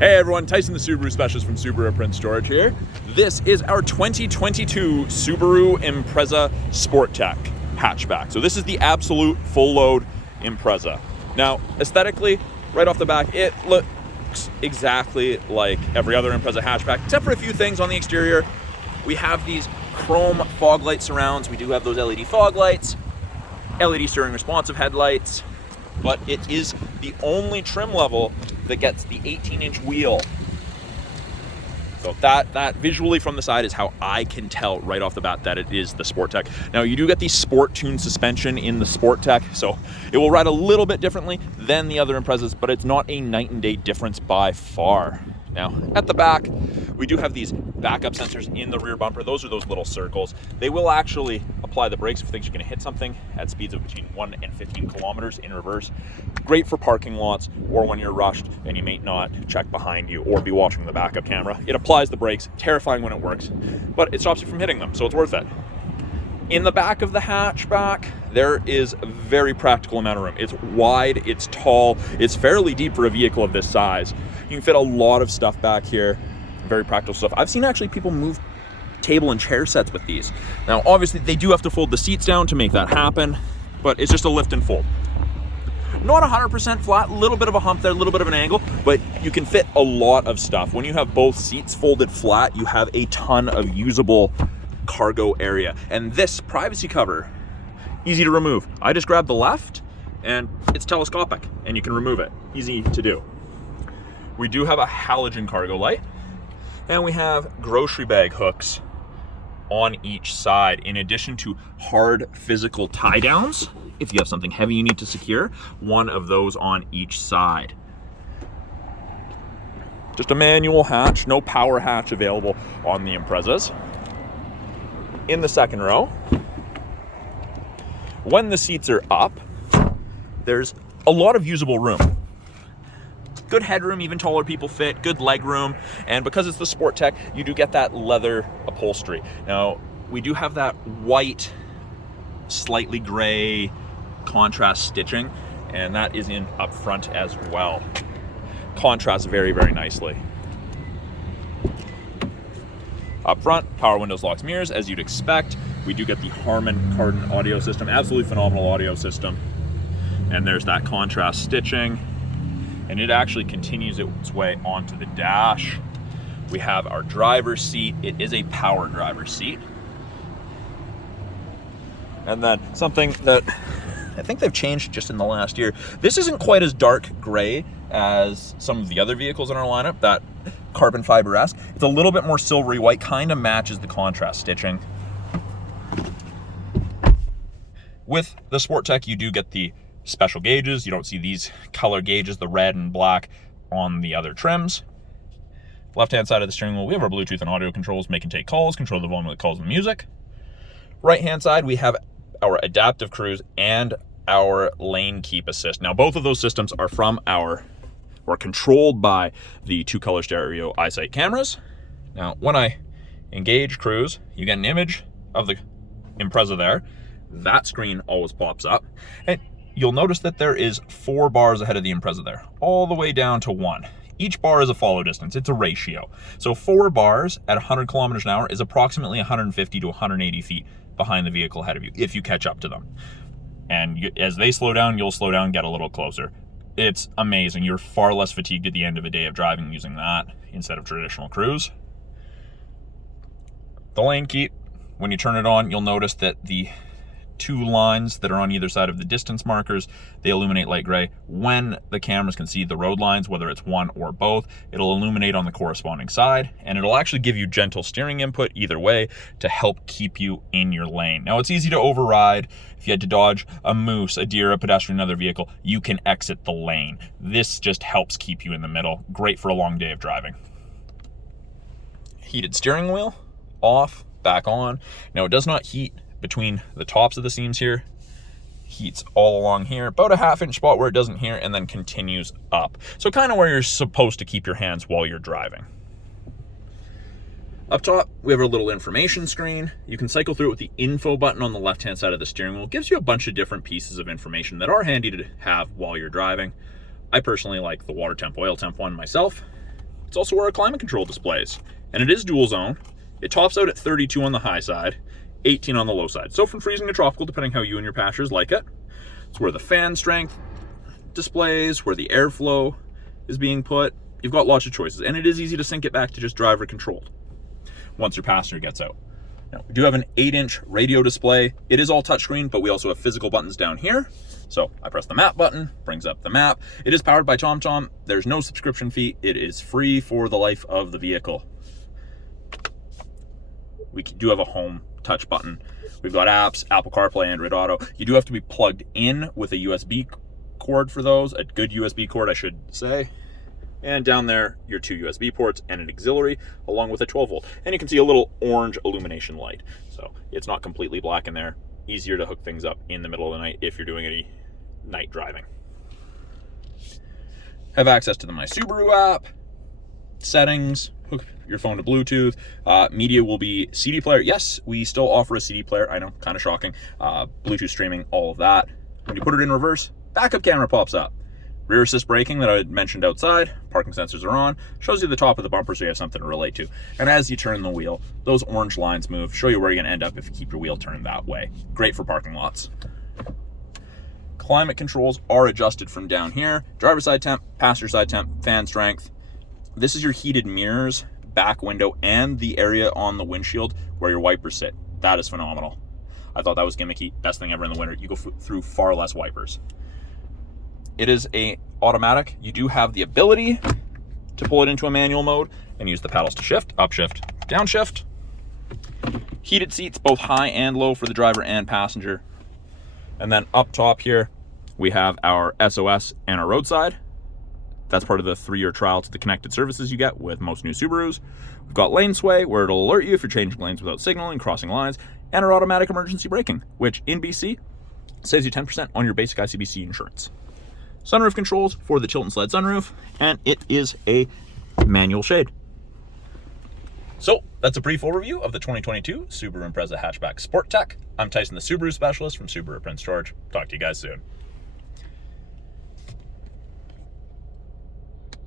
Hey everyone, Tyson the Subaru Specialist from Subaru Print Storage here. This is our 2022 Subaru Impreza Sport Tech hatchback. So this is the absolute full load Impreza. Now, aesthetically, right off the back, it looks exactly like every other Impreza hatchback, except for a few things on the exterior. We have these chrome fog light surrounds. We do have those LED fog lights, LED steering responsive headlights, but it is the only trim level that gets the 18-inch wheel. So that visually from the side is how I can tell right off the bat that it is the Sport Tech. Now you do get the Sport Tune suspension in the Sport Tech, so it will ride a little bit differently than the other Imprezas, but it's not a night and day difference by far. Now at the back, we do have these backup sensors in the rear bumper. Those are those little circles. They will actually apply the brakes if you think you're gonna hit something at speeds of between 1 and 15 kilometers in reverse. Great for parking lots or when you're rushed and you may not check behind you or be watching the backup camera. It applies the brakes, terrifying when it works, but it stops you from hitting them, so it's worth it. In the back of the hatchback, there is a very practical amount of room. It's wide, it's tall, it's fairly deep for a vehicle of this size. You can fit a lot of stuff back here, very practical stuff. I've seen actually people move table and chair sets with these. Now, obviously they do have to fold the seats down to make that happen, but it's just a lift and fold. Not 100% flat, a little bit of a hump there, a little bit of an angle, but you can fit a lot of stuff. When you have both seats folded flat, you have a ton of usable cargo area. And this privacy cover, easy to remove. I just grab the left and it's telescopic and you can remove it. Easy to do. We do have a halogen cargo light and we have grocery bag hooks on each side, in addition to hard physical tie downs. If you have something heavy you need to secure, one of those on each side. Just a manual hatch, no power hatch available on the Imprezas. In the second row, when the seats are up, there's a lot of usable room. Good headroom, even taller people fit, good leg room, and because it's the Sport Tech, you do get that leather upholstery. Now, we do have that white, slightly gray contrast stitching, and that is in up front as well. Contrasts very, very nicely. Up front, power windows, locks, mirrors, as you'd expect. We do get the Harman Kardon audio system, absolutely phenomenal audio system. And there's that contrast stitching. And it actually continues its way onto the dash. We have our driver's seat. It is a power driver's seat. And then something that I think they've changed just in the last year. This isn't quite as dark gray as some of the other vehicles in our lineup, that carbon fiber-esque. It's a little bit more silvery white, kind of matches the contrast stitching. With the Sport Tech, you do get the special gauges. You don't see these color gauges, the red and black, on the other trims. Left-hand side of the steering wheel, we have our Bluetooth and audio controls, make and take calls, control the volume of the calls and music. Right-hand side, we have our adaptive cruise and our lane keep assist. Now, both of those systems are from or controlled by the two-color stereo EyeSight cameras. Now, when I engage cruise, you get an image of the Impreza there. That screen always pops up, and you'll notice that there is 4 bars ahead of the Impreza there, all the way down to 1. Each bar is a follow distance, it's a ratio. So 4 bars at 100 kilometers an hour is approximately 150 to 180 feet behind the vehicle ahead of you, if you catch up to them. And as they slow down, you'll slow down, get a little closer. It's amazing. You're far less fatigued at the end of a day of driving using that instead of traditional cruise. The lane keep, when you turn it on, you'll notice that the 2 lines that are on either side of the distance markers, they illuminate light gray. When the cameras can see the road lines, whether it's one or both, it'll illuminate on the corresponding side, and it'll actually give you gentle steering input either way to help keep you in your lane. Now, it's easy to override. If you had to dodge a moose, a deer, a pedestrian, another vehicle, you can exit the lane. This just helps keep you in the middle. Great for a long day of driving. Heated steering wheel, off, back on. Now, it does not heat between the tops of the seams here. Heats all along here, about a ½ inch spot where it doesn't here, and then continues up. So kind of where you're supposed to keep your hands while you're driving. Up top, we have a little information screen. You can cycle through it with the info button on the left-hand side of the steering wheel. It gives you a bunch of different pieces of information that are handy to have while you're driving. I personally like the water temp, oil temp one myself. It's also where our climate control displays. And it is dual zone. It tops out at 32 on the high side, 18 on the low side. So from freezing to tropical, depending how you and your passengers like it. It's where the fan strength displays, where the airflow is being put. You've got lots of choices, and it is easy to sync it back to just driver controlled once your passenger gets out. Now, we do have an 8-inch radio display. It is all touchscreen, but we also have physical buttons down here. So I press the map button, brings up the map. It is powered by TomTom. There's no subscription fee. It is free for the life of the vehicle. We do have a home touch button. We've got apps, Apple CarPlay, Android Auto. You do have to be plugged in with a USB cord for those, a good USB cord, I should say. And down there, your 2 USB ports and an auxiliary, along with a 12 volt. And you can see a little orange illumination light. So it's not completely black in there. Easier to hook things up in the middle of the night if you're doing any night driving. Have access to the My Subaru app, settings, hook your phone to Bluetooth. Media will be CD player. Yes, we still offer a CD player. I know, kind of shocking. Bluetooth streaming, all of that. When you put it in reverse, backup camera pops up. Rear assist braking that I mentioned outside, parking sensors are on, shows you the top of the bumper so you have something to relate to. And as you turn the wheel, those orange lines move, show you where you're gonna end up if you keep your wheel turned that way. Great for parking lots. Climate controls are adjusted from down here. Driver side temp, passenger side temp, fan strength. This is your heated mirrors, back window, and the area on the windshield where your wipers sit. That is phenomenal. I thought that was gimmicky. Best thing ever in the winter. You go through far less wipers. It is a automatic. You do have the ability to pull it into a manual mode and use the paddles to shift, upshift, downshift. Heated seats, both high and low for the driver and passenger. And then up top here, we have our SOS and our roadside. That's part of the 3-year trial to the connected services you get with most new Subarus. We've got lane sway, where it'll alert you if you're changing lanes without signaling, crossing lines, and our automatic emergency braking, which in BC saves you 10% on your basic ICBC insurance. Sunroof controls for the tilt and slide sunroof, and it is a manual shade. So that's a brief overview of the 2022 Subaru Impreza Hatchback Sport Tech. I'm Tyson, the Subaru specialist from Subaru Prince George. Talk to you guys soon.